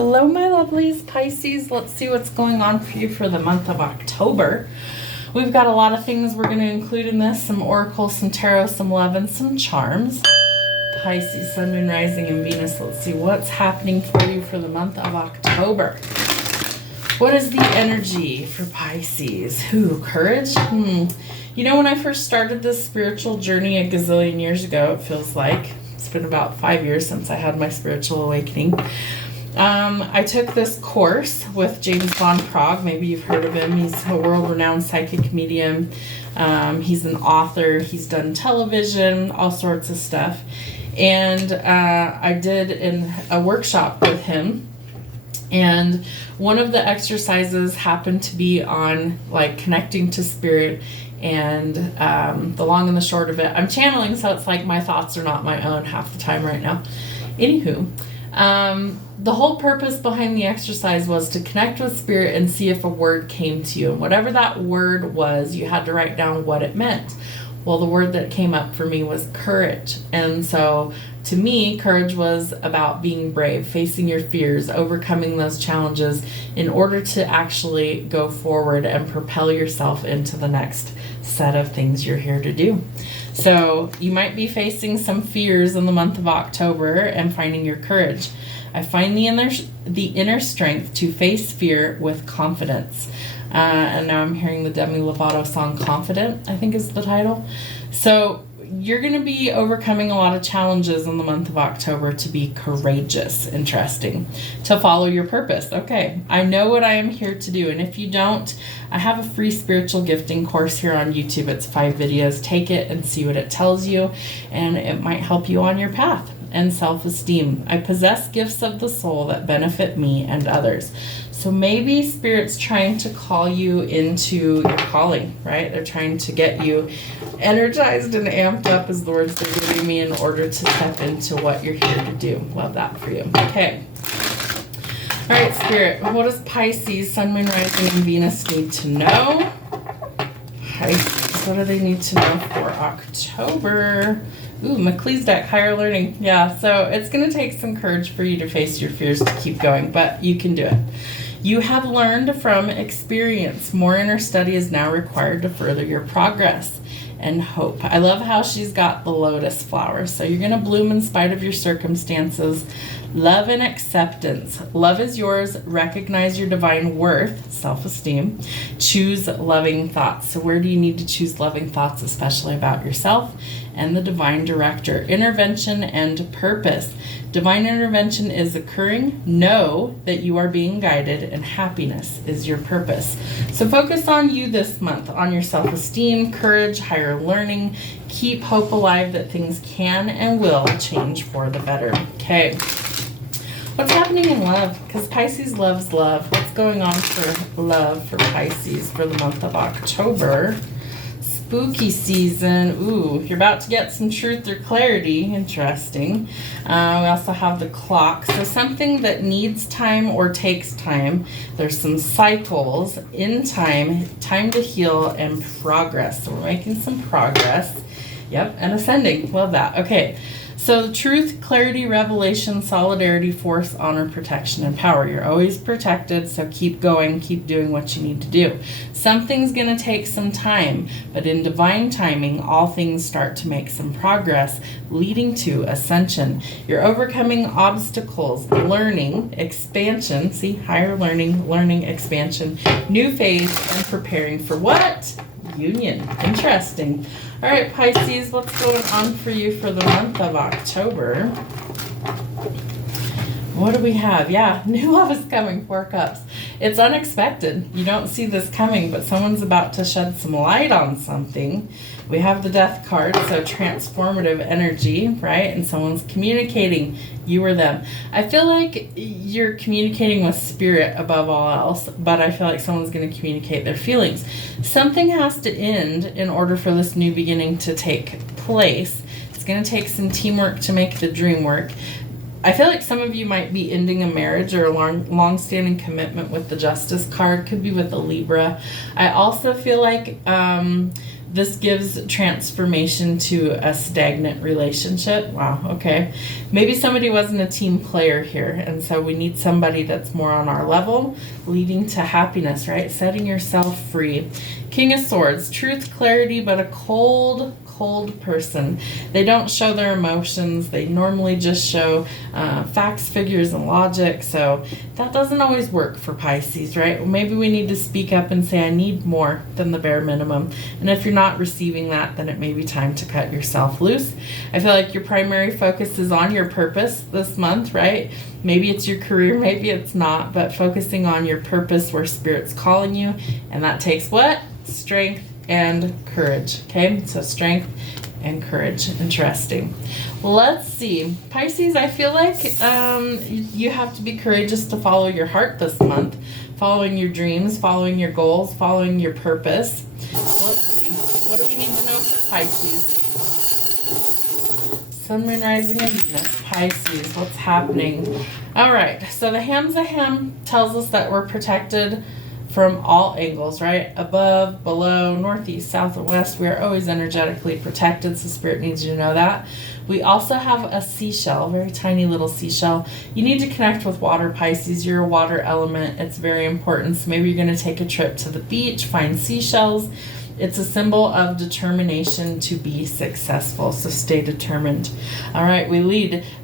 Hello, my lovelies, Pisces. Let's see what's going on for you for the month of October. We've got a lot of things we're going to include in this. Some oracle, some tarot, some love, and some charms. Pisces, Sun, Moon, Rising, and Venus. Let's see what's happening for you for the month of October. What is the energy for Pisces? Courage? You know, when I first started this spiritual journey a gazillion years ago, it feels like, it's been about 5 years since I had my spiritual awakening. I took this course with James Von Prague. Maybe you've heard of him. He's a world-renowned psychic medium. He's an author. He's done television, all sorts of stuff. And I did a workshop with him. And one of the exercises happened to be on like connecting to spirit. And the long and the short of it, I'm channeling, so it's like my thoughts are not my own half the time right now. Anywho, the whole purpose behind the exercise was to connect with spirit and see if a word came to you. And whatever that word was, you had to write down what it meant. Well, the word that came up for me was courage. And so to me, courage was about being brave, facing your fears, overcoming those challenges in order to actually go forward and propel yourself into the next set of things you're here to do. So you might be facing some fears in the month of October and finding your courage. I find the inner strength to face fear with confidence. And now I'm hearing the Demi Lovato song Confident, I think is the title. So you're going to be overcoming a lot of challenges in the month of October to be courageous. Interesting. To follow your purpose. Okay, I know what I am here to do. And if you don't, I have a free spiritual gifting course here on YouTube. It's 5 videos. Take it and see what it tells you. And it might help you on your path. And self-esteem. I possess gifts of the soul that benefit me and others. So maybe Spirit's trying to call you into your calling, right? They're trying to get you energized and amped up is the words they're giving me in order to step into what you're here to do. Love that for you. Okay. All right, Spirit. What does Pisces, Sun, Moon, Rising, and Venus need to know? Pisces, what do they need to know for October? Ooh, McLeese deck, higher learning. Yeah, so it's going to take some courage for you to face your fears to keep going, but you can do it. You have learned from experience. More inner study is now required to further your progress and hope. I love how she's got the lotus flower. So you're going to bloom in spite of your circumstances. Love and acceptance. Love is yours. Recognize your divine worth, self-esteem. Choose loving thoughts. So where do you need to choose loving thoughts, especially about yourself? And the divine director. Intervention and purpose. Divine intervention is occurring. Know that you are being guided, and happiness is your purpose. So focus on you this month, on your self-esteem, courage, higher learning. Keep hope alive that things can and will change for the better. Okay. What's happening in love? Because Pisces loves love. What's going on for love for Pisces for the month of October? Spooky season. Ooh, you're about to get some truth or clarity. Interesting. We also have the clock. So something that needs time or takes time. There's some cycles in time to heal, and progress. So we're making some progress. Yep, and ascending. Love that. Okay. So truth, clarity, revelation, solidarity, force, honor, protection, and power. You're always protected, so keep going, keep doing what you need to do. Something's going to take some time, but in divine timing, all things start to make some progress, leading to ascension. You're overcoming obstacles, learning, expansion, see, higher learning, expansion, new phase, and preparing for what? Union. Interesting. All right, Pisces, what's going on for you for the month of October? What do we have? Yeah, new love is coming, 4 cups. It's unexpected. You don't see this coming, but someone's about to shed some light on something. We have the death card, so transformative energy, right? And someone's communicating, you or them. I feel like you're communicating with spirit above all else, but I feel like someone's going to communicate their feelings. Something has to end in order for this new beginning to take place. It's going to take some teamwork to make the dream work. I feel like some of you might be ending a marriage or a long-standing commitment with the Justice card. Could be with a Libra. I also feel like This gives transformation to a stagnant relationship. Wow, okay. Maybe somebody wasn't a team player here, and so we need somebody that's more on our level, leading to happiness, right? Setting yourself free. King of Swords, truth, clarity, but a cold person. They don't show their emotions. They normally just show facts, figures, and logic. So that doesn't always work for Pisces, right? Maybe we need to speak up and say, I need more than the bare minimum. And if you're not receiving that, then it may be time to cut yourself loose. I feel like your primary focus is on your purpose this month, right? Maybe it's your career, maybe it's not, but focusing on your purpose where Spirit's calling you. And that takes what? Strength and courage. Okay, so strength and courage. Interesting. Let's see, Pisces, I feel like you have to be courageous to follow your heart this month, following your dreams, following your goals, following your purpose. So let's see, what do we need to know for Pisces? Sun, Moon, Rising, and Venus. Pisces, what's happening? All right, so the Hamza Ham tells us that we're protected from all angles, right? Above, below, northeast, south, and west. We are always energetically protected, so Spirit needs you to know that. We also have a seashell, very tiny little seashell. You need to connect with water, Pisces. You're a water element. It's very important. So maybe you're going to take a trip to the beach, find seashells. It's a symbol of determination to be successful, so stay determined. All right, we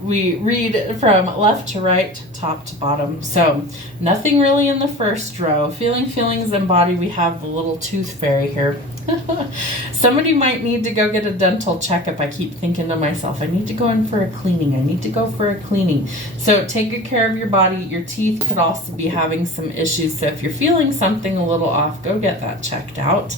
read from left to right, top to bottom. So nothing really in the first row. Feelings, and body, we have the little tooth fairy here. Somebody might need to go get a dental checkup. I keep thinking to myself, I need to go in for a cleaning. I need to go for a cleaning. So take good care of your body. Your teeth could also be having some issues. So if you're feeling something a little off, go get that checked out.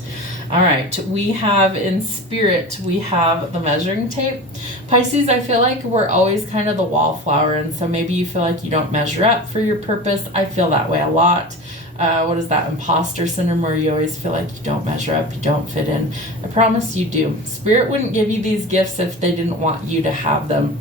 All right, we have in Spirit, we have the measuring tape. Pisces, I feel like we're always kind of the wallflower, and so maybe you feel like you don't measure up for your purpose. I feel that way a lot. What is that, imposter syndrome, where you always feel like you don't measure up, you don't fit in? I promise you do. Spirit wouldn't give you these gifts if they didn't want you to have them.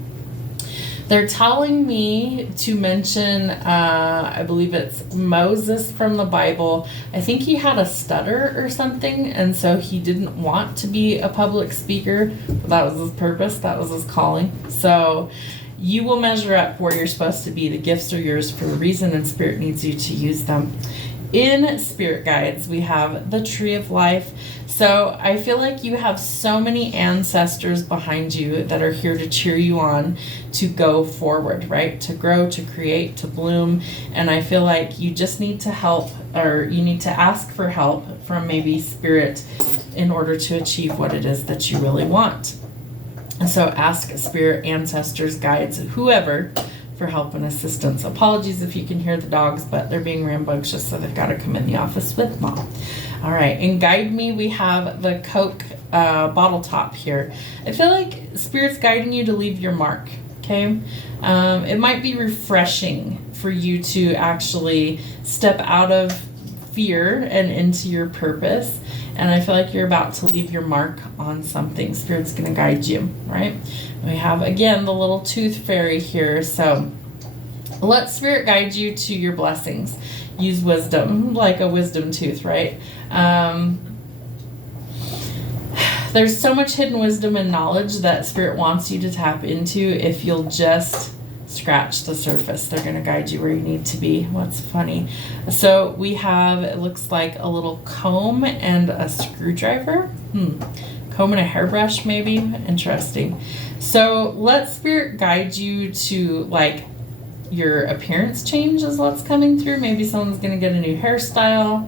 They're telling me to mention, I believe it's Moses from the Bible. I think he had a stutter or something, and so he didn't want to be a public speaker. But that was his purpose, that was his calling. So you will measure up where you're supposed to be. The gifts are yours for a reason, and Spirit needs you to use them. In Spirit Guides, we have the Tree of Life. So I feel like you have so many ancestors behind you that are here to cheer you on to go forward, right? To grow, to create, to bloom. And I feel like you just need to help, or you need to ask for help from maybe Spirit in order to achieve what it is that you really want. And so ask Spirit, ancestors, guides, whoever, for help and assistance. Apologies if you can hear the dogs, but they're being rambunctious, so they've got to come in the office with Mom. All right, in Guide Me, we have the Coke bottle top here. I feel like Spirit's guiding you to leave your mark, okay? It might be refreshing for you to actually step out of fear and into your purpose. And I feel like you're about to leave your mark on something. Spirit's going to guide you, right? We have, again, the little tooth fairy here. So let Spirit guide you to your blessings. Use wisdom, like a wisdom tooth, right? There's so much hidden wisdom and knowledge that Spirit wants you to tap into if you'll just scratch the surface. They're going to guide you where you need to be. What's funny? So we have, it looks like a little comb and a screwdriver. Comb and a hairbrush, maybe. Interesting. So let Spirit guide you to, like, your appearance change is what's coming through. Maybe someone's going to get a new hairstyle.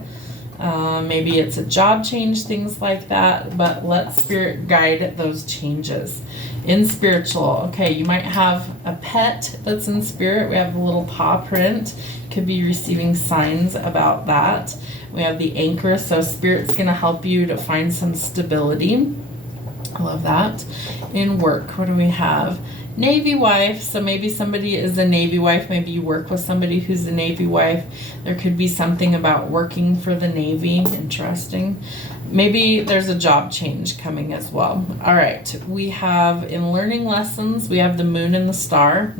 Maybe it's a job change, things like that. But let Spirit guide those changes. In spiritual, okay, you might have a pet that's in Spirit. We have a little paw print. Could be receiving signs about that. We have the anchor, so Spirit's going to help you to find some stability. I love that. In work, what do we have? Navy wife. So maybe somebody is a Navy wife. Maybe you work with somebody who's a Navy wife. There could be something about working for the Navy. Interesting. Maybe there's a job change coming as well. All right. We have in learning lessons, we have the moon and the star.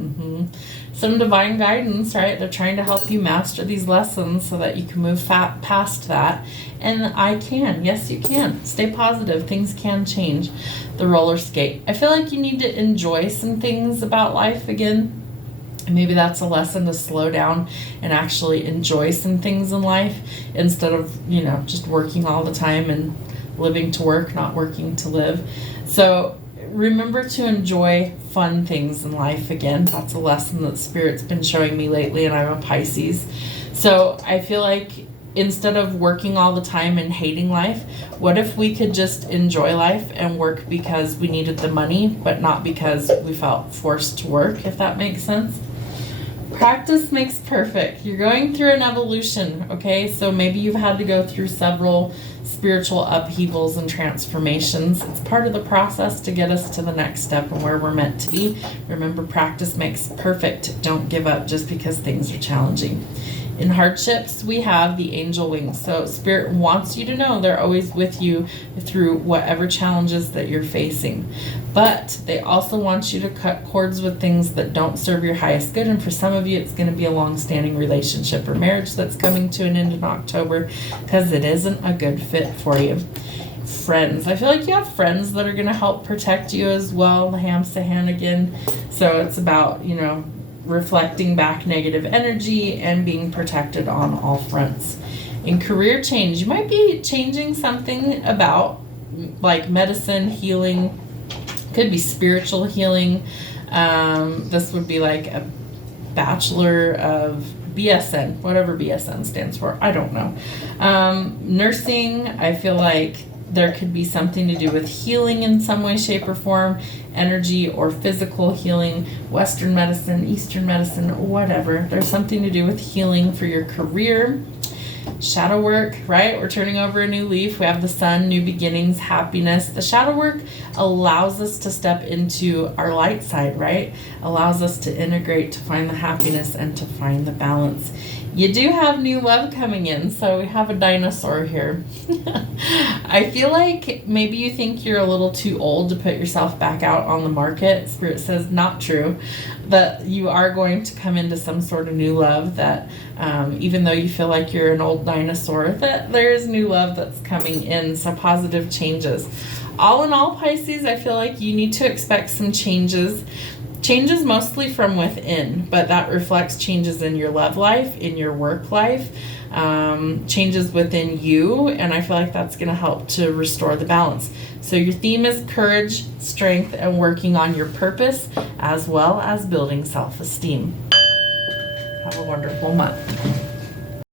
some divine guidance, right? They're trying to help you master these lessons so that you can move past that. And I can. Yes, you can. Stay positive. Things can change. The roller skate. I feel like you need to enjoy some things about life again. Maybe that's a lesson to slow down and actually enjoy some things in life instead of, just working all the time and living to work, not working to live. So remember to enjoy fun things in life again. That's a lesson that Spirit's been showing me lately, and I'm a Pisces. So I feel like instead of working all the time and hating life, what if we could just enjoy life and work because we needed the money, but not because we felt forced to work, if that makes sense? Practice makes perfect. You're going through an evolution, okay? So maybe you've had to go through several spiritual upheavals and transformations. It's part of the process to get us to the next step and where we're meant to be. Remember, practice makes perfect. Don't give up just because things are challenging. In hardships, we have the angel wings. So Spirit wants you to know they're always with you through whatever challenges that you're facing. But they also want you to cut cords with things that don't serve your highest good. And for some of you, it's going to be a long-standing relationship or marriage that's coming to an end in October because it isn't a good fit for you. Friends. I feel like you have friends that are going to help protect you as well. The Hamsahan again. So it's about, reflecting back negative energy and being protected on all fronts. In career change, you might be changing something about like medicine, healing, could be spiritual healing. This would be like a bachelor of BSN, whatever BSN stands for. I don't know. Nursing, I feel like there could be something to do with healing in some way, shape, or form, energy or physical healing, Western medicine, Eastern medicine, whatever. There's something to do with healing for your career. Shadow work, right? We're turning over a new leaf. We have the sun, new beginnings, happiness. The shadow work allows us to step into our light side, right? Allows us to integrate, to find the happiness and to find the balance. You do have new love coming in, so we have a dinosaur here. I feel like maybe you think you're a little too old to put yourself back out on the market. Spirit says not true, but you are going to come into some sort of new love that even though you feel like you're an old dinosaur, that there is new love that's coming in, so positive changes. All in all, Pisces, I feel like you need to expect some changes. Changes mostly from within, but that reflects changes in your love life, in your work life, changes within you, and I feel like that's going to help to restore the balance. So your theme is courage, strength, and working on your purpose, as well as building self-esteem. Have a wonderful month.